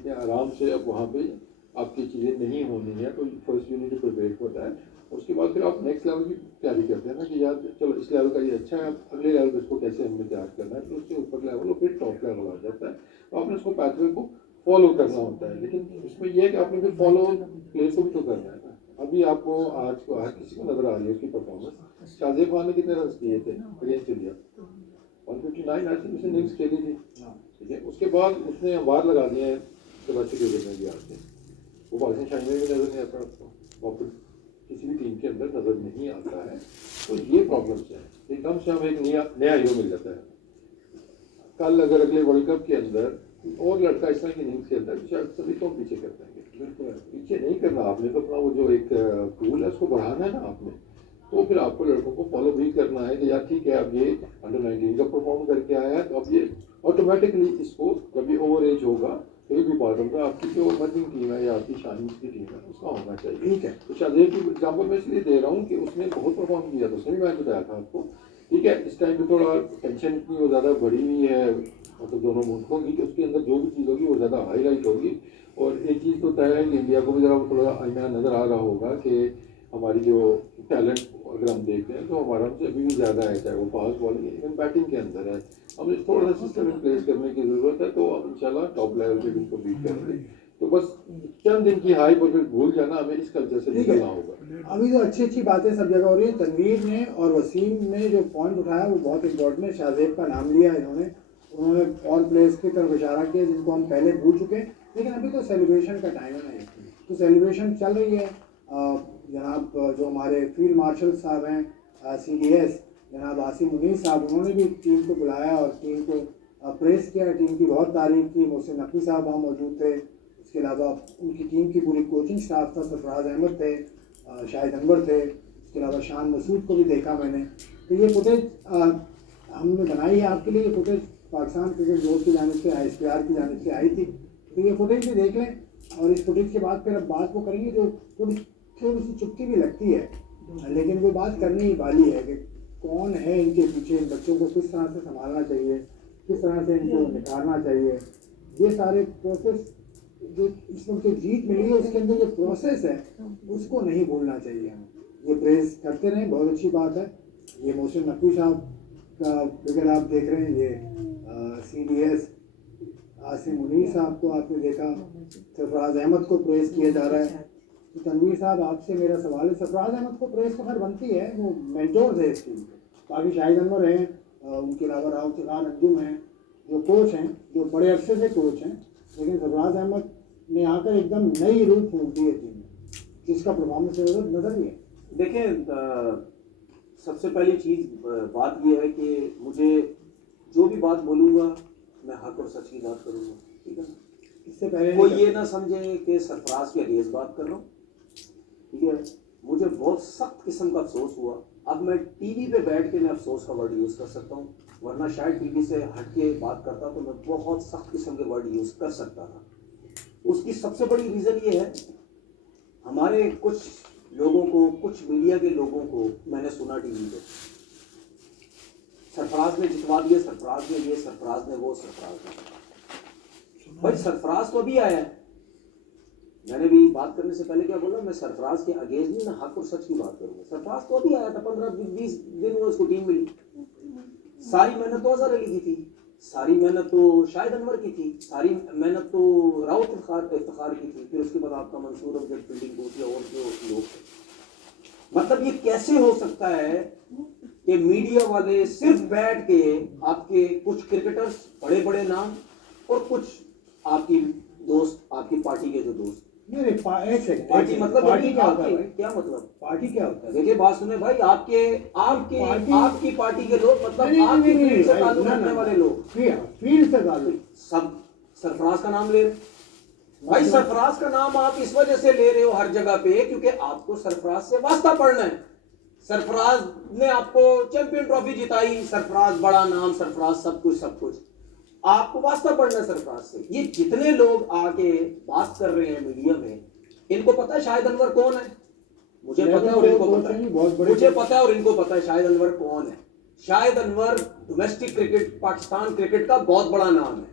ठीक है, आराम से अब वहाँ पे आपकी चीज़ें नहीं होनी है, तो first you need to prepare for that. उसके बाद फिर आप नेक्स्ट लेवल की तैयारी करते हैं ना कि यार चलो इस लेवल का ये अच्छा है, अगले लेवल पे इसको कैसे हमें तैयार करना है, तो उससे ऊपर लेवल और फिर टॉप लेवल आ जाता है। तो आपने उसको पाथवे को फॉलो करना होता है, लेकिन उसमें यह है कि आपने फिर फॉलो प्लेस को भी तो करना है ना। अभी आपको आज किसी को नजर आ रही है उसकी परफॉर्मेंस, शाहजेब खान ने कितने रन किए थे अगेंस्ट इंडिया, 159 आई थिंक उसने इनिंग्स खेली थी, ठीक है। उसके बाद उसने वार लगा दिए हैं डोमेस्टिक क्रिकेट में भी आके, वो पाकिस्तान शाइन में भी नजर नहीं आता आपको, और फिर किसी भी टीम के अंदर नजर नहीं आता है। तो ये प्रॉब्लम्स है, एकदम से हमें एक नया हीरो मिल जाता है। कल अगर अगले वर्ल्ड कप के अंदर और लड़का इस तरह की इनिंग्स खेलता है, शायद सभी को पीछे कर देंगे। बिल्कुल पीछे नहीं करना आपने, तो अपना वो जो एक पूल है उसको बढ़ाना है ना आपने, तो फिर आपको लड़कों को फॉलो भी करना है कि यार ठीक है अब ये अंडर 19 का परफॉर्म करके आया है, तो अब ये ऑटोमेटिकली इसको जब ये ओवर एज होगा तो ये भी पार्ट होगा आपकी जो मर्जिंग टीम है या आपकी शानी की टीम है उसका होना चाहिए, ठीक है। तो शाहजेब की एग्जाम्पल मैं इसलिए दे रहा हूँ कि उसने बहुत परफॉर्म किया था, उसने भी मैच बताया था आपको, ठीक है। इस टाइम पे थोड़ा टेंशन इतनी वो ज़्यादा बढ़ी हुई है मतलब दोनों मुल्कों की, कि उसके अंदर जो भी चीज़ होगी वो ज़्यादा हाईलाइट होगी। और एक चीज़ तो तय है कि इंडिया को भी ज़रा थोड़ा आईना नज़र आ रहा होगा कि हमारी जो टैलेंट अगर हम देखते हैं तो हमारा हमसे अभी भी ज़्यादा है, चाहे वो फास्ट बॉलिंग है इवन बैटिंग के अंदर है। हमें थोड़ा सा सिस्टम इन प्लेस करने की ज़रूरत है, तो अब इंशाल्लाह टॉप लेवल पे भी उसको बीट करेंगे। तो बस चंद दिन की हाइप और फिर भूल जाना, हमें इस कल्चर से निकलना होगा। अभी तो अच्छी अच्छी बातें सब जगह हो रही है। तनवीर ने और वसीम ने जो पॉइंट उठाया वो बहुत इंपॉर्टेंट है। शाहजेब का नाम लिया उन्होंने और प्लेयर्स की तरफ इशारा किया जिनको हम पहले भूल चुके हैं, लेकिन अभी तो सेलिब्रेशन का टाइम है ना, तो सेलिब्रेशन चल रही है। जनाब जो हमारे फील्ड मार्शल साहब हैं CDS जनाब आसिम मुनीर साहब, उन्होंने भी टीम को बुलाया और टीम को प्रेस किया, टीम की बहुत तारीफ की। मोहसिन नकवी साहब वहाँ मौजूद थे, इसके अलावा उनकी टीम की पूरी कोचिंग स्टाफ था, सरफराज अहमद थे, शाहिद अनवर थे, इसके अलावा शान मसूद को भी देखा मैंने। तो ये फुटेज हमने बनाई है आपके लिए। ये फुटेज पाकिस्तान क्रिकेट बोर्ड की जानिब से ISPR की जानिब से आई थी, तो ये फुटेज भी देख लें। और इस फुटेज के बाद फिर अब बात वो करेंगे जो थोड़ी सी चुटकी भी लगती है, लेकिन वो बात करनी ही वाली है कि कौन है इनके पीछे, इन बच्चों को किस तरह से संभालना चाहिए, किस तरह से इनको निखारना चाहिए। ये सारे प्रोसेस जो इसमें जो जीत मिली है उसके अंदर जो प्रोसेस है उसको नहीं भूलना चाहिए हमें। ये प्रेस करते रहें, बहुत अच्छी बात है। ये मोहसिन नकवी साहब का फिगर आप देख रहे हैं, ये CDS आसिम मुनीर साहब को आपने देखा, सरफराज अहमद को प्रेस किया जा रहा है। तो तनवीर साहब आपसे मेरा सवाल है, सरफराज अहमद को प्रेस तो खैर बनती है, वो मेंटोर है इस टीम के। बाकी शाहिद अनवर हैं, उनके अलावा राहुल खान अंजुम हैं जो कोच हैं, जो बड़े अरसे से कोच हैं, लेकिन सरफराज अहमद ने आकर एकदम नई रूप फूंक दी है टीम में, जिसका परफॉर्मेंस नजर नहीं है। देखें, सबसे पहली चीज़ बात यह है कि मुझे जो भी बात बोलूँगा मैं हक और सच की बात करूँगा, ठीक है। इससे पहले कोई ये ना समझे कि सरफराज के अगेंस्ट बात कर रहा हूँ, ठीक है। मुझे बहुत सख्त किस्म का अफसोस हुआ। अब मैं टीवी पे बैठ के मैं अफसोस का वर्ड यूज़ कर सकता हूँ, वरना शायद टीवी से हट के बात करता तो मैं बहुत सख्त किस्म के वर्ड यूज़ कर सकता था। उसकी सबसे बड़ी रीज़न ये है, हमारे कुछ लोगों को, कुछ मीडिया के लोगों को मैंने सुना टीवी पे, सरफराज ने जितवा दिया, सरफराज ने ये, सरफराज ने वो, सरफराज ने। भाई सरफराज तो अभी आया है। मैंने भी बात करने से पहले क्या बोला, मैं सरफराज के अगेंस्ट नहीं, मैं हक और सच की बात करूंगा। सरफराज तो अभी आया था, 15-20 दिन हुए उसको टीम मिली। सारी मेहनत तो अजहर अली की थी, सारी मेहनत तो शाहिद अनवर की थी, सारी मेहनत तो राउत इफ्तिखार की थी, फिर उसके बाद आपका मंसूर अफजल फील्डिंग कोच या और जो लोग थे। मतलब ये कैसे हो सकता है कि मीडिया वाले सिर्फ बैठ के आपके कुछ क्रिकेटर्स, बड़े बड़े नाम, और कुछ आपकी दोस्त, आपकी पार्टी के जो दोस्त, पार्टी मतलब पार्टी क्या होता है? क्या मतलब पार्टी क्या होता है? देखिए बात सुने भाई, आपकी पार्टी के लोग, मतलब आपकी फील्ड से ताल्लुक रखने वाले लोग, फील्ड से ताल्लुक, सब सरफराज का नाम ले रहे। भाई सरफराज का नाम आप इस वजह से ले रहे हो हर जगह पे क्योंकि आपको सरफराज से वास्ता पड़ना है। सरफराज ने आपको चैंपियन ट्रॉफी जिताई, सरफराज बड़ा नाम, सरफराज सब कुछ, आपको वास्ता पड़ना सरफराज से। ये जितने लोग आके बात कर रहे हैं मीडिया में, इनको पता है शाहिद अनवर कौन है? मुझे पता है और इनको पता है, मुझे पता है और इनको पता है शाहिद अनवर कौन है। Shahid Anwar domestic cricket, Pakistan cricket का बहुत बड़ा नाम है।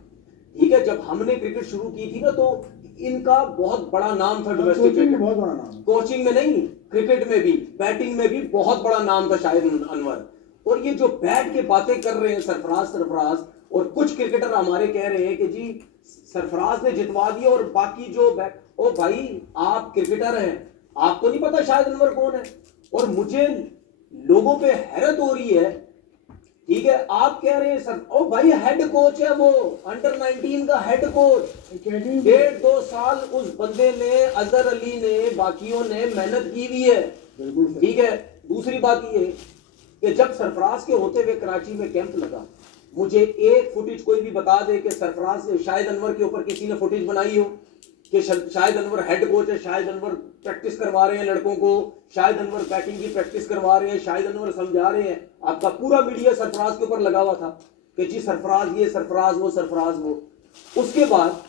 ठीक है, जब हमने क्रिकेट शुरू की थी ना तो इनका बहुत बड़ा नाम था डोमेस्टिक कोचिंग में क्रिकेट। बहुत बड़ा नाम है। कोचिंग में नहीं, क्रिकेट में भी, बैटिंग में भी बहुत बड़ा नाम था शाहिद अनवर। और ये जो बैट के बातें कर रहे हैं सरफराज, और कुछ क्रिकेटर हमारे कह रहे हैं कि जी सरफराज ने जितवा दिया और बाकी जो बैट, ओ भाई आप क्रिकेटर हैं, आपको नहीं पता शाहिद अनवर कौन है? और मुझे लोगों पे हैरत हो रही है, ठीक है, आप कह रहे हैं सर, ओ भाई हेड कोच है वो, अंडर 19 का हेड कोच, एकेडमी 1.5-2 साल उस बंदे ने, अजहर अली ने, बाकियों ने मेहनत की हुई है, बिल्कुल सही। ठीक है। दूसरी बात ये कि जब सरफराज के होते हुए कराची में कैंप लगा, मुझे एक फुटेज कोई भी बता दे कि सरफराज शाहिद अनवर के ऊपर किसी ने फुटेज बनाई हो कि शाहिद अनवर हेड कोच है, शाहिद अनवर प्रैक्टिस करवा रहे हैं लड़कों को, शाहिद अनवर बैटिंग की प्रैक्टिस करवा रहे हैं, शाहिद अनवर समझा रहे हैं। आपका पूरा मीडिया सरफराज के ऊपर लगा हुआ था कि जी सरफराज ये, सरफराज वो, सरफराज वो। उसके बाद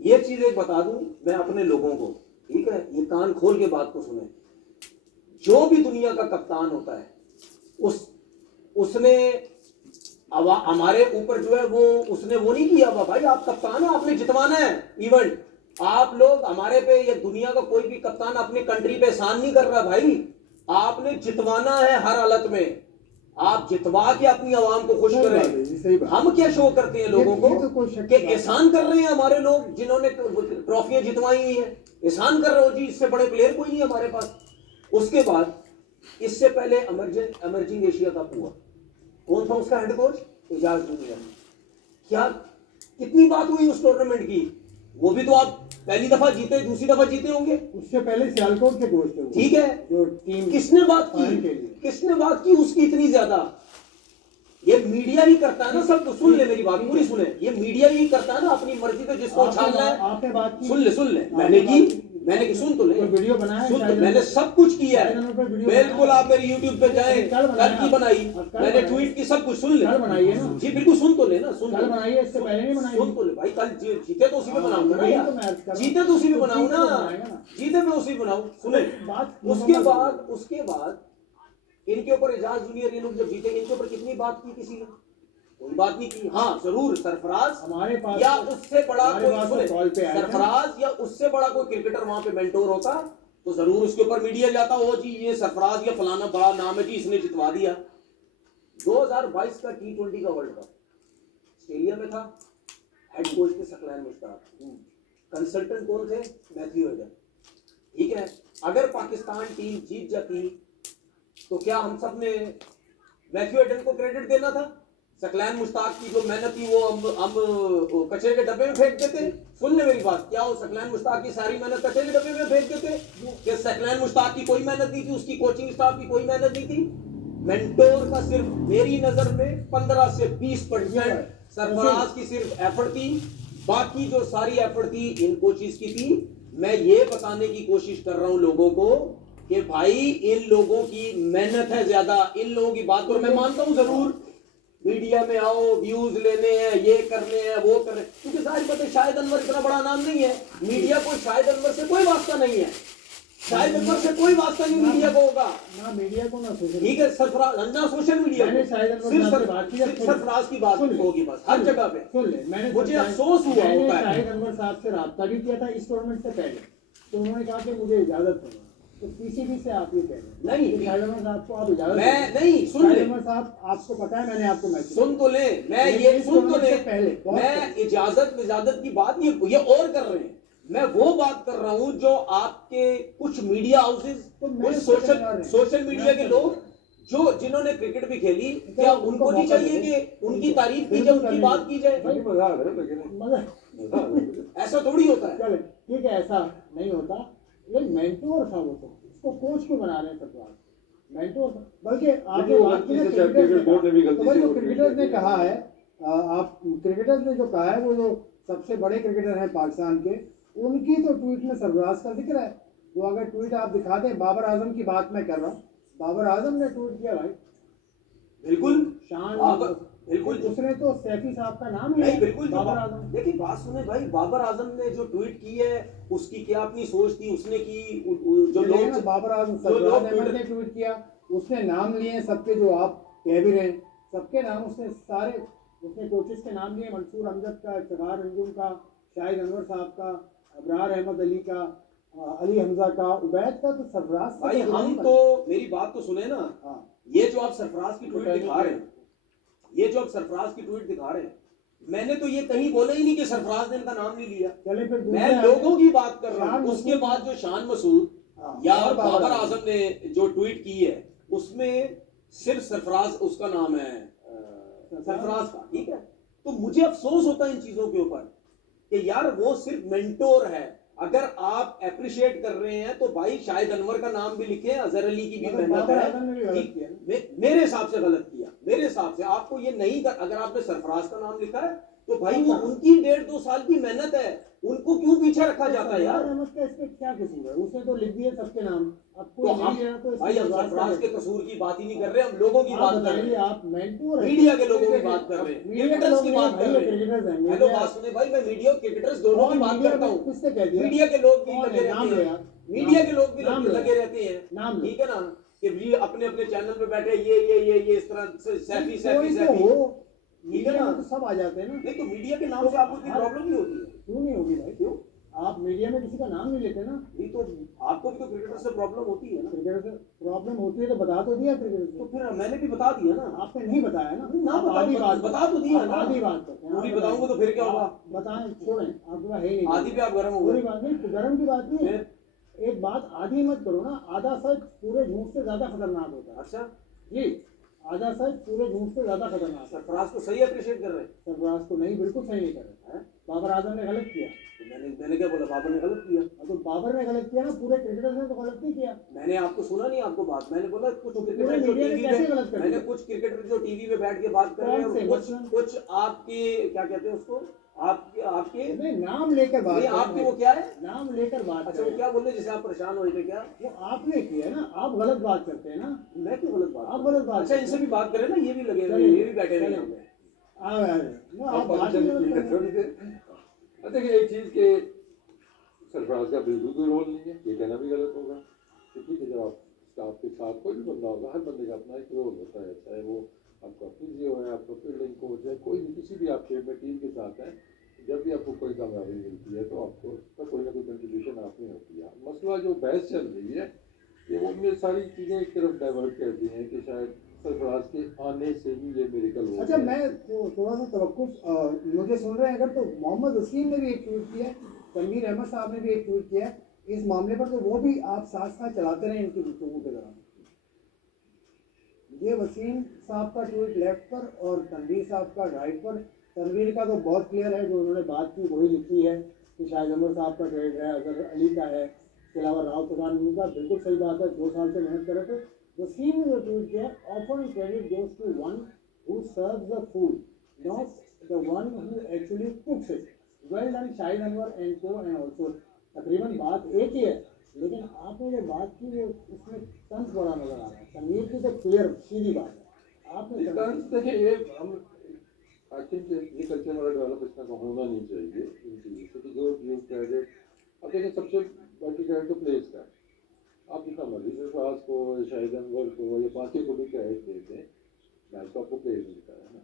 ये चीज एक बता दूं मैं अपने लोगों को, ठीक है, ये कान खोल के बात को सुने, जो भी दुनिया का कप्तान होता है उसने हमारे ऊपर जो है वो उसने वो नहीं किया हुआ, भाई आप कप्तान है, आपने जितवाना है इवेंट। आप लोग हमारे पे, ये दुनिया का कोई भी कप्तान अपनी कंट्री पे एहसान नहीं कर रहा भाई, आपने जितवाना है हर हालत में, आप जितवा के अपनी आवाम को खुश सही बात है करें। जी, सही बात। हम क्या शो करते हैं लोगों ये तो कोई को शक कि की बात एहसान कर रहे हैं हमारे लोग जिन्होंने ट्रॉफियां जितवाई हुई है, एहसान कर रहे हो जी, इससे बड़े प्लेयर कोई नहीं हमारे पास। उसके बाद इससे पहले एमर्जिंग एशिया कप हुआ, कौन था उसका हेड कोच? एजाज जूनियर। क्या कितनी बात हुई उस टूर्नामेंट की, वो भी तो आप पहली दफा जीते, दूसरी दफा जीते होंगे, उससे पहले सियालकोट के कोच थे वो, ठीक है। जो टीम किसने बात फाइनल की, के लिए। किसने बात की उसकी इतनी ज्यादा? ये मीडिया ही करता है ना सब कुछ। सुन ले मेरी बात पूरी सुने, ये मीडिया ही करता है ना, अपनी मर्जी से जिसको उछालना है। आपने बात की, सुन ले मैंने की सुन तो ले, कोई वीडियो बनाया है सुन तो, शायद मैंने सब कुछ किया है, शायद उन्होंने कोई वीडियो बिल्कुल। बनाया है। आप मेरे YouTube पे जाएं, कल बनाया कल की बनाई, कल मैंने बनाई। ट्वीट की, सब कुछ सुन ले, कल बनाई है ना? जी बिल्कुल सुन तो ले ना, सुन कल बनाई है, इससे पहले नहीं बनाई। सुन तो ले भाई, कल जीते तो उसी पे बनाऊंगा ना यही यार, तो मैं अर्ज कर रहा हूं। जीते तो उसी पे तो बनाऊं जीते तो ना, बनाएगा ना। जीते पे उसी पे बनाऊं। सुने बात उसके बाद इनके ऊपर एजाज जूनियर, ये लोग जब जीते, इनके ऊपर कितनी बात की किसी ने? कोई बात नहीं की। हाँ जरूर सरफराज हमारे पास या तो- उससे बड़ा हमारे कोई, पास तो सुने, कॉल पे आए थे। सरफराज या उससे बड़ा कोई क्रिकेटर वहां पे मेंटोर होता तो जरूर उसके ऊपर मीडिया जाता, हो जी ये सरफराज या फलाना बड़ा नाम है जी, इसने जितवा दिया। 2022 का T20 का वर्ल्ड कप ऑस्ट्रेलिया में था, हेड कोच थे सकलैन मुश्ताक, कंसल्टेंट कौन थे? मैथ्यू हेडन, ठीक है। अगर पाकिस्तान टीम जीत जाती तो क्या हम सब ने मैथ्यू हेडन को क्रेडिट देना था? सकलैन मुश्ताक की जो मेहनत थी वो हम कचरे के डब्बे में फेंक देते? सुन ले मेरी बात, क्या वो सकलैन मुश्ताक की सारी मेहनत कचरे के डब्बे में फेंक देते? कि सकलैन मुश्ताक की कोई मेहनत नहीं थी, उसकी कोचिंग स्टाफ की कोई मेहनत नहीं थी? मेंटोर का सिर्फ मेरी नजर में 15 से 20% सरफराज की सिर्फ एफर्ट थी, बाकी जो सारी एफर्ट थी इन कोचिज की थी। मैं ये बताने की कोशिश कर रहा हूं लोगों को कि भाई इन लोगों की मेहनत है ज्यादा, इन लोगों की बात को मैं मानता हूं जरूर, मीडिया में आओ, व्यूज लेने हैं, ये करने हैं, वो करने, क्योंकि जाहिर बात है शाहिद अनवर इतना बड़ा नाम नहीं है, मीडिया को शाहिद अनवर से कोई वास्ता नहीं है, शाहिद अनवर से कोई वास्ता नहीं मीडिया को होगा, ना मीडिया को ना सोशल। ठीक है। सरफराज ना सोशल मीडिया मैंने को, शाहिद अनवर सिर्फ साहब से बात की, सिर्फ सरफराज की बात सुन ले। होगी बस हर जगह पे। सुन ले, मैंने मुझे अफसोस हुआ मैंने होता है। शाहिद अनवर साहब से राब्ता भी किया था इस टूर्नामेंट से पहले, तो उन्होंने कहा कि मुझे इजाजत दो, तो पीसीबी से आप ये कह रहे हैं नहीं, कि शाहिद अनवर साहब को आप इजाजत मैं दो। नहीं, सुन शाहिद ले, अनवर साहब आपको पता है मैंने आपको मैसेज सुन तो ले, मैं लेकिन ये इस सुन तो टूर्नामेंट ले, से पहले, बहुत मैं पहले। इजाजत की बात ये और कर रहे हैं, मैं वो बात कर रहा हूं जो आपके कुछ मीडिया हाउसेस, तो मैं कुछ उसको समझा रहा हूं। सोशल मीडिया के मैं लोग जो जिन्होंने क्रिकेट भी खेली, क्या उनको नहीं चाहिए कि उनकी तारीफ की जाए, उनकी बात की जाए? भाई मजा आ रहा है लेकिन मजा मजा आ रहा है। ऐसा थोड़ी होता है। चले ठीक है, ऐसा नहीं होता, लेकिन मेंटोर था वो, तो उसको कोच क्यों बना रहे हैं सरकार? मेंटोर था। बल्कि आपने वो बात की ना गलती से क्रिकेटर्स बोर्ड ने भी गलती तो भाई से जो वो क्रिकेटर्स ने क्रिकेट कहा है, आप क्रिकेटर्स ने जो कहा है, वो जो सबसे बड़े क्रिकेटर हैं पाकिस्तान के, उनकी तो ट्वीट में सरफराज का जिक्र है। वो अगर ट्वीट आप दिखा दें, बाबर आजम की बात मैं कर रहा हूँ, बाबर आजम ने ट्वीट किया भाई, बिल्कुल शान बिल्कुल उसने तो सैफी साहब का नाम ही नहीं, है, बिल्कुल बाबर आजम। देखिए बात सुने भाई, बाबर आजम ने जो ट्वीट की है उसकी क्या अपनी सोच थी, उसने की जो ये ना लोग बाबर आजम, जो लोग सरफराज अहमद ने ट्वीट- ट्वीट किया, उसने नाम लिए सबके जो आप कह भी रहे हैं, सबके नाम उसने सारे उसने कोचेस के नाम लिए मंसूर अमजद का, इफ्तिखार अंजुम का, शाहिद अनवर साहब का, अबरार अहमद अली का, अली हमजा का, उबैद का, तो सरफराज का भाई तो हम नहीं तो मेरी बात तो सुने ना, हाँ ये जो आप सरफराज की ट्वीट दिखा रहे हैं, ये जो आप सरफराज की ट्वीट दिखा रहे हैं, मैंने तो ये कहीं बोला ही नहीं कि सरफराज ने इनका नाम नहीं लिया। चले फिर मैं दूसरे लोगों की बात कर रहा शान हूँ। उसके मसूद- बाद जो शान मसूद हाँ, या और बाबर आजम ने जो ट्वीट की है, उसमें सिर्फ सरफराज उसका नाम है, सरफराज का, ठीक है। तो मुझे अफसोस होता है इन चीजों के ऊपर कि यार वो सिर्फ मेंटोर है। अगर आप अप्रिशिएट कर रहे हैं तो भाई शाहिद अनवर का नाम भी लिखे, अजहर अली की भी मगर मेहनत बाबर है। आजम ने भी गलत ठीक, किया ना। मेरे हिसाब से गलत किया। मेरे हिसाब से आपको ये नहीं कर, अगर आपने सरफराज का नाम लिखा है तो भाई वो उनकी 1.5-2 साल की मेहनत है, उनको क्यों पीछे रखा जाता है यार? अहमद का इसमें क्या कसूर है? उसने तो लिख दिए सबके नाम। अब तो कोई हम नहीं लेना तो भाई हम सरफराज के कसूर की बात ही नहीं कर रहे, हम लोगों की बात कर रहे हैं, आप मेंटोर हैं। मीडिया के लोगों की बात कर रहे हैं, मीडिया के क्रिकेटर्स लोग की नहीं, बात भाई कर ये रहे क्रिकेटर्स हैं, हैं। मीडिया- हेलो बात सुने भाई, मैं मीडिया और क्रिकेटर्स दोनों कौन की बात मीडिया करता में हूँ। किसने कह दिया? मीडिया के लोग भी कौन लगे है? नाम रहते लो हैं, यार। मीडिया के लोग भी नाम लो लगे यार। रहते हैं, नाम लो। ठीक है ना, कि भी अपने अपने चैनल पे बैठे ये इस तरह से सैफी कोई सैफी तो सैफी, हो, ठीक है मीडिया ना। में तो सब आ जाते हैं ना। नहीं तो मीडिया के नाम से आपको कोई प्रॉब्लम नहीं होती है? क्यों नहीं होगी भाई? क्यों? आप मीडिया में किसी का नाम नहीं लेते ना। नहीं तो आपको भी तो क्रिकेटर से प्रॉब्लम होती है ना। क्रिकेटर से प्रॉब्लम होती है तो बता तो दिया क्रिकेटर तो से। फिर मैंने भी बता दिया ना। आपने नहीं बताया ना। ना आप बताओ, आधी बात बता तो दिया ना। आधी बात करते हैं। पूरी आप बताऊंगा तो फिर क्या होगा? आप बताएं, छोड़ें, आपके पास है ही नहीं। आधी पे आप गर्म हो पूरी गए। बात नहीं, गर्म की बात नहीं है। एक बात आधी मत करो ना। आधा सच पूरे झूठ से ज्यादा खतरनाक होता है। अच्छा, जी, आधा सच पूरे झूठ से ज्यादा खतरनाक है। सरफराज को सही अप्रिशिएट कर रहे हैं। सरफराज को नहीं, बिल्कुल सही नहीं कर रहे हैं। बाबर आजम ने गलत किया। तो मैंने क्या बोला? बाबर ने गलत किया। तो बाबर ने गलत किया ना, पूरे क्रिकेटर्स ने तो गलत नहीं किया। मैंने आपको सुना नहीं, आपको बात मैंने बोला कुछ पूरे क्रिकेटर जो मीडिया ने टीवी कैसे पे, गलत कर मैंने दिया? कुछ क्रिकेटर जो टीवी पे बैठ के बात कर रहे कौन से? हैं, मतलब? कुछ आपके क्या कहते हैं उसको, आपके आपके नहीं, नाम लेकर बात नहीं, करें आपके भाई। वो क्या है? नाम लेकर बात अच्छा, वो करें। क्या बोल रहे जिससे आप परेशान हो रहे थे? क्या वो आपने किया है ना, आप गलत बात करते हैं ना। मैं क्यों गलत बात? आप गलत बात अच्छा, करते इनसे हैं। भी बात करें ना, ये भी लगे हुए, चलिए, ये भी बैठे हुए चलिए। हैं। आप बात आप ही चलिए गलत ठीक कर है, रहे थोड़ी हैं। देर देखिए एक चीज़ के सरफराज का बिल्कुल कोई रोल नहीं है, ये कहना भी गलत होगा। तो ठीक है, जब आप स्टाफ के साथ कोई भी बंदा होगा, हर बंदे का अपना एक रोल होता है, चाहे वो आपका फिजियो है, आपका फील्डिंग कोच है, कोई भी किसी भी आपके में टीम के साथ है, जब भी आपको कोई कामयाबी मिलती है तो आपको उसका कोई ना कोई कंट्रीब्यूशन आप में होती है। मसला जो बहस चल रही है कि वो उनमें सारी चीज़ें एक तरफ डाइवर्ट कर दी हैं कि शायद सरफराज के आने से ही ये मेरिकल हो अच्छा, गया। मैं तो थोड़ा सा तवक्कुफ मुझे सुन रहे हैं अगर, तो मोहम्मद वसीम ने भी एक ट्वीट किया, तनवीर अहमद साहब ने भी एक ट्वीट किया इस मामले पर, तो वो भी आप साथ साथ चलाते रहे इनकी गुफ्तगू के दौरान। ये वसीम साहब का ट्वीट लेफ्ट पर और तनवीर साहब का राइट पर। तनवीर का तो बहुत क्लियर है, जो उन्होंने बात की वही लिखी है कि शाहिद अनवर साहब का ट्रेड है, अजहर अली का है, इसके अलावा राव खुदान का बिल्कुल सही बात है, 2 साल से मेहनत करे थे। वसीम ने जो ट्वीट किया, often credit goes to one who serves the food, not the one who actually cooks it. Well done Shahid Anwar and co and also. तकरीबन बात एक ही है, लेकिन आपने जो बात की वो उसमें तंज बड़ा नजर आ रहा है। तनवीर की तो क्लियर सीधी बात है। आपने देखिए ये हम आई थिंक ये कल्चर वाला डेवलप इसमें तो होना नहीं चाहिए इन चीज़ों से कि जो गिव क्रेडिट। अब देखिए सबसे बड़ी क्रेडिट तो प्लेस का है। आप जितना मर्जी सरफराज को, शाहिद अनवर को या बाकी को भी क्रेडिट दे दें, मैच तो आपको प्लेस मिलता है ना,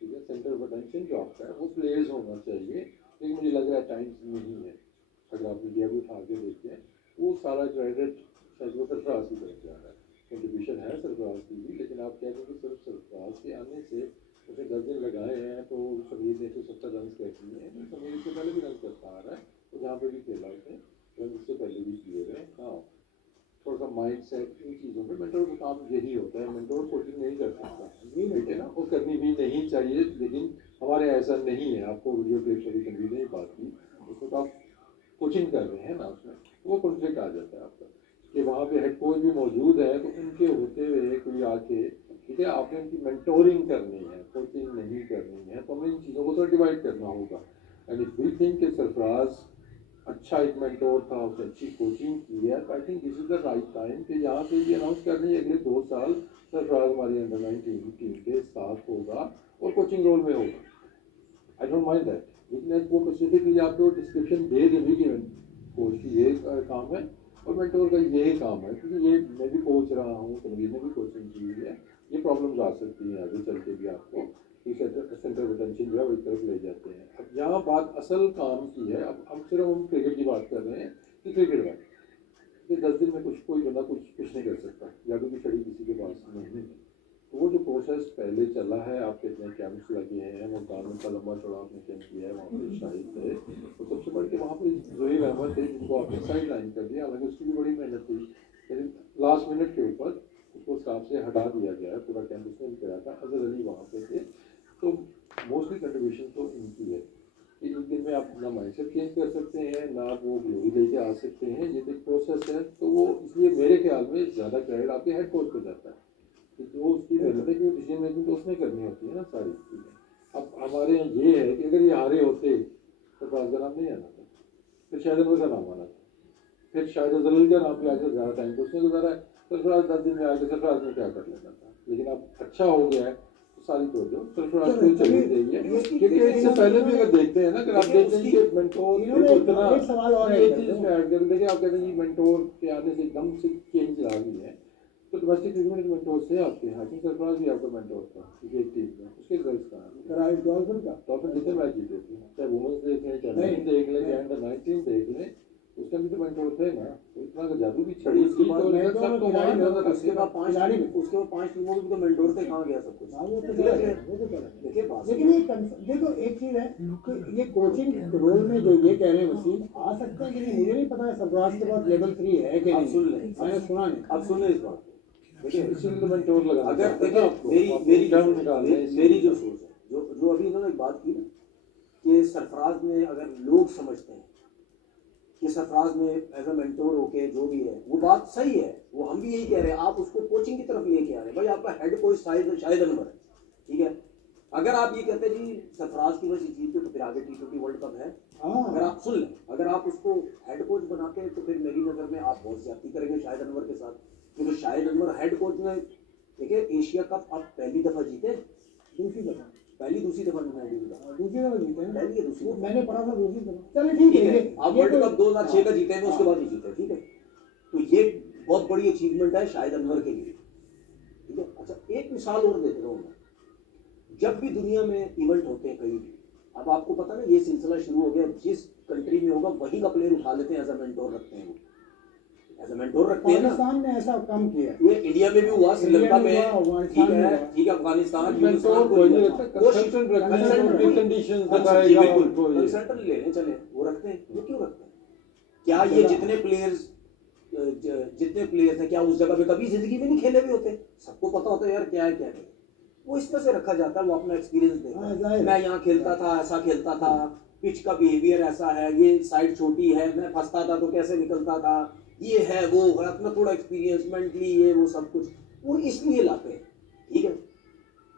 ठीक है। सेंटर ऑफ अटेंशन जो आपका है वो प्लेस होना चाहिए, लेकिन मुझे लग रहा है टाइम्स नहीं है। अगर आप मीडिया को उठा के देखते हैं वो सारा क्रेडिट शायद वो सरफराज की तरफ जा रहा है। कंट्रीब्यूशन है सरफराज की भी, लेकिन आप कहते हैं कि सिर्फ सरफराज के आने से उसने 10 दिन लगाए हैं तो समीर ने 170 रन कर दिए हैं। समीर इससे पहले भी रन करता आ रहा है, तो जहाँ पे भी खेला उसने रन इससे पहले भी किए हुए हैं। हाँ, थोड़ा सा माइंड सेट इन चीज़ों में मेंटोर का काम यही होता है। मेंटोर कोचिंग नहीं कर सकता, ठीक है ना, वो करनी भी नहीं चाहिए, लेकिन हमारे ऐसा नहीं है। आपको वीडियो क्लिप अभी कभी नहीं बात की, उसमें तो आप कोचिंग कर रहे हैं ना, उसमें वो कॉन्फ्लिक्ट आ जाता है आपका कि वहाँ पे हेड कोच भी मौजूद है, तो उनके होते हुए कोई आके, ठीक है, आपने उनकी मेंटोरिंग करनी है, कोचिंग नहीं करनी है, तो हमें इन चीज़ों को तो डिवाइड करना होगा। एंड इफ वी थिंक कि सरफराज अच्छा एक मेंटोर था, उसने अच्छी कोचिंग की है, तो I think this is the right time कि यहाँ से ये अनाउंस करनी है अगले 2 साल सरफराज हमारी अंडर 19 टीम के साथ होगा और कोचिंग रोल में होगा। आई डोंट माइंड दैट, लेकिन वो स्पेसिफिकली आपको डिस्क्रिप्शन दे देंगे कि कोच की ये काम है और मेंटोर का ये काम है, क्योंकि ये मैं भी कोच रहा हूँ, तनवीर ने भी कोचिंग की हुई है, ये प्रॉब्लम्स आ सकती हैं आगे चल के भी आपको। सेंटर ऑफ अटेंशन जो है वो एक तरफ ले जाते हैं। अब जहाँ बात असल काम की है, अब सिर्फ हम क्रिकेट की बात कर रहे हैं कि क्रिकेट में ये 10 दिन में कोई बंदा कुछ नहीं कर सकता, जादू की छड़ी किसी के पास नहीं है। तो वो जो प्रोसेस पहले चला है, आपके इतने कैंप्स लगे हैं, वो कानून का लंबा चौड़ा आपने कैंप किया है, वहाँ पे शाहिद थे, तो सबसे बढ़ के वहाँ पे जोहेल अहमद थे जिनको आपने साइड लाइन कर दिया, हालांकि उसकी भी बड़ी मेहनत थी, लेकिन लास्ट मिनट के ऊपर उसको स्टाफ से हटा दिया गया है, पूरा कैंप उसने किया था, अजहर अली वहाँ पे थे। तो मोस्टली कंट्रीब्यूशन तो इनकी है कि एक दिन में आप ना माइंडसेट चेंज कर सकते हैं, ना वो ग्लोरी लेके आ सकते हैं, ये एक प्रोसेस है। तो वो इसलिए मेरे ख्याल में ज़्यादा क्रेडिट आपके हेड कोच को जाता है कि जो उसकी मेहनत है कि डिसीजन मेकिंग तो उसने करनी होती है ना सारी चीज़ें। अब हमारे यहाँ ये है कि अगर ये हारे होते तो सरफराज का नाम नहीं आना था, फिर शायद अनवर का नाम आना था, फिर शायद अजहर का नाम लिया, ज़्यादा टाइम तो उसने गुजारा है, सरफराज 10 दिन में आके सरफराज ने क्या कर लेना था। लेकिन अब अच्छा हो गया है तो सारी तो जो सरफराज को चली देंगे, क्योंकि इससे पहले भी अगर देखते हैं ना, अगर आप देखते हैं कि मेंटोर इतना एक सवाल और ये चीज़ में ऐड कर देखिए, आप कहते हैं कि मेंटोर के आने से एकदम से चेंज आ गई है। तो डोमेस्टिक क्रिकेट में मेंटोर थे आपके, हाकिम सरफराज भी आपका मेंटोर था किसी एक टीम में, उसके रिजल्ट्स कहाँ हैं? डॉल्फिन का डॉल्फिन जितने मैच जीते थे, चाहे वुमेन्स देख लें, चाहे मेन देख लें, चाहे अंडर 19 देख लें, उसका भी तो मेंटोर थे ना। तो इतना का जादू की छड़ी उसके थी बाद तो मेंटोर सब तो खिलाड़ी हमारी नजर में, उसके बाद खिलाड़ी 5 टीमों में भी तो मेंटोर थे, कहाँ गया सब कुछ। हाँ, वो तो देखिए, चला गया, वो तो चला गया। देखिए बात लेकिन ये देखो एक चीज है कि ये कोचिंग रोल में जो ये कह रहे हैं वसीम आ सकते हैं कि नहीं, मुझे नहीं पता है सरफराज के पास लेवल 3 है कि आप नहीं। सुन लें, मैंने सुना नहीं। अब सुनिए इस बात को। देखिए इसीलिए तो मेंटोर लगाना अगर चाहते थे देखिए आपको, मेरी आपको मेरी टर्म निकालना है मेरी जो सोच है, जो अभी इन्होंने एक बात की ना कि सरफराज में अगर लोग समझते हैं कि सरफराज में एज अ मेंटोर होके जो भी है वो बात सही है, वो हम भी यही कह रहे हैं, आप उसको कोचिंग की तरफ लेके आ रहे हैं। भाई आपका हेड कोच शाहिद अनवर है, ठीक है। अगर आप ये कहते हैं जी सरफराज की वजह से जीते तो फिर आगे T20 वर्ल्ड कप है। हाँ। अगर आप सुन लें, अगर आप उसको हेड कोच बनाते हैं तो फिर मेरी नज़र में आप बहुत ज्यादती करेंगे शाहिद अनवर के साथ, क्योंकि शाहिद अनवर हेड कोच में देखिए एशिया कप अब पहली दफा जीते, दूसरी दफा पहली दूसरी दफा नहीं जीता, दूसरी दफा जीते हैं। पहली या दूसरी वो दफा? मैंने पढ़ा था दूसरी दफा। चलिए ठीक ठीक है है, ये आप ये वर्ल्ड तो- कप 2006 का जीते हैं, उसके हाँ। बाद नहीं जीते, ठीक है। तो ये बहुत बड़ी अचीवमेंट है शाहिद अनवर के लिए, ठीक है। अच्छा एक मिसाल और देता हूँ मैं, जब भी दुनिया में इवेंट होते हैं कहीं भी, अब आपको पता ना ये सिलसिला शुरू हो गया, जिस कंट्री में होगा वहीं का प्लेयर उठा लेते हैं, एज अ मेंटोर रखते हैं, एज अ मेंटोर रखते हैं ना। पाकिस्तान ने ऐसा कम किया है। ये इंडिया में भी हुआ, श्रीलंका में, अफगानिस्तान में हुआ। ठीक है, अफगानिस्तान मेंटोर कोई नहीं रखता, कंसल्टेंट रखते हैं, उनकी कंडीशंस बताएगा उनको। कंसल्टेंट लेने चले वो रखते हैं, वो क्यों रखते हैं? क्या ये जितने प्लेयर्स हैं क्या उस जगह पे कभी जिंदगी में नहीं खेले भी होते? सबको पता होता है यार क्या है क्या नहीं। वो इस तरह से रखा जाता है, वो अपना एक्सपीरियंस देता है, मैं यहाँ खेलता था, ऐसा खेलता था, पिच का बिहेवियर ऐसा है, ये साइड छोटी है, मैं फंसता था तो कैसे निकलता था, ये है वो है, अपना थोड़ा एक्सपीरियंस मेंटली ये वो सब कुछ वो इसलिए लाते हैं, ठीक है।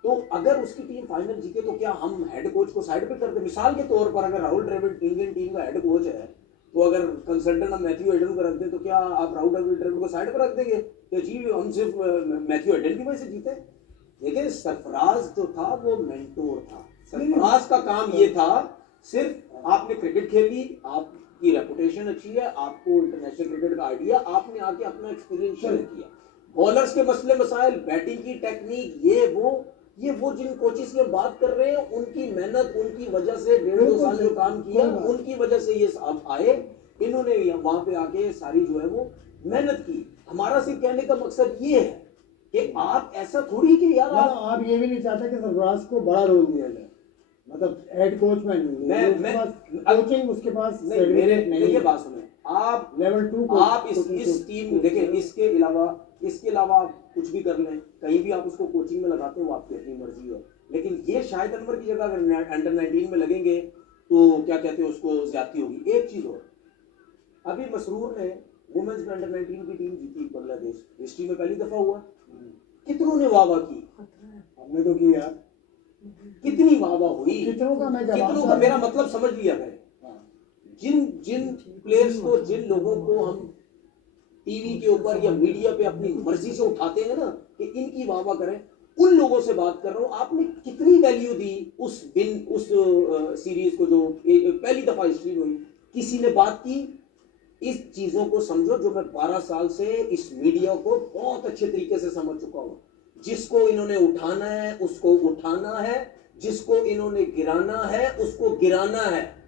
तो अगर उसकी टीम फाइनल जीते तो क्या हम हेड कोच को साइड पे करते? मिसाल के तौर पर अगर राहुल द्रविड़ इंडियन टीम का हेड कोच है तो अगर कंसल्टेंट हम मैथ्यू हेडन को रख दें तो क्या आप राहुल द्रविड़ को साइड पर रख देंगे तो जी हम सिर्फ मैथ्यू हेडन की वजह से जीते? देखिए सरफराज जो था वो मेंटोर था, सरफराज का काम ये था, सिर्फ आपने क्रिकेट खेली, आपकी रेपुटेशन अच्छी है, आपको इंटरनेशनल क्रिकेट का आइडिया, आपने आके अपना एक्सपीरियंस शेयर किया, बॉलर्स के मसले मसाइल, बैटिंग की टेक्निक, ये वो जिन कोचिस की बात कर रहे हैं उनकी मेहनत, उनकी वजह से 1.5-2 साल जो काम किया उनकी वजह से ये अब आए, इन्होंने वहां पे आके सारी जो है वो मेहनत की। हमारा सिर्फ कहने का मकसद ये है कि आप ऐसा थोड़ी कि यार आप ये भी नहीं चाहते कि सरफराज को बड़ा रोल दिया जाए, मतलब हेड कोच में नहीं, कोचिंग उसके पास मेरे देखिए बात सुने, आप लेवल 2 आप इस टीम में देखें, इसके अलावा आप कुछ भी कर लें, कहीं भी आप उसको कोचिंग में लगाते हो वो आपकी अपनी मर्जी है, लेकिन ये शाहिद अनवर की जगह अगर अंडर 19 में लगेंगे तो क्या कहते हैं उसको ज्यादती होगी। एक चीज और, अभी मसरूर ने वुमेन्स में अंडर 19 की टीम जीती बांग्लादेश, हिस्ट्री में पहली दफा हुआ, कितनों ने वाह की, हमने तो की यार, कितनी वाह हुई, कितनों का मैं कितनों का, मेरा मतलब समझ लिया है, जिन प्लेयर्स को, जिन लोगों को हम टीवी के ऊपर या मीडिया पे अपनी मर्जी से उठाते हैं ना कि इनकी वाह करें, उन लोगों से बात कर रहा हूं। आपने कितनी वैल्यू दी उस सीरीज को जो पहली दफा हिस्ट्री में हुई, किसी ने बात की? इस चीजों को समझो जो मैं 12 साल से इस मीडिया को बहुत अच्छे तरीके से समझ चुका हूं, जिसको इन्होंने उठाना है उसको उठाना है, जिसको इन्होंने गिराना है उसको गिराना है।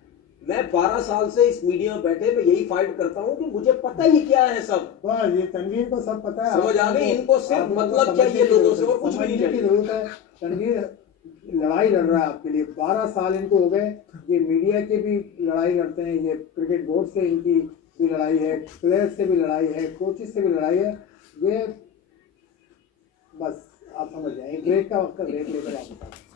मैं 12 साल से इस मीडिया में बैठे मैं यही फाइट करता हूं कि मुझे पता ही क्या है सब। बस ये तनवीर को सब पता है। समझ आ गई? इनको सिर्फ आप लोगों को मतलब समझने चाहिए की लोगों से जरूरत और कुछ भी नहीं समझने की चाहिए। जरूरत है। तनवीर लड़ाई लड़ रहा है आपके लिए, 12 साल इनको हो गए। ये मीडिया के भी लड़ाई लड़ते हैं, ये क्रिकेट बोर्ड से इनकी भी लड़ाई है, प्लेयर्स से भी लड़ाई है, कोचेस से भी लड़ाई है। ये बस आप समझ जाए, एक ब्रेक का वक्त, ब्रेक लेकर वापस आते हैं।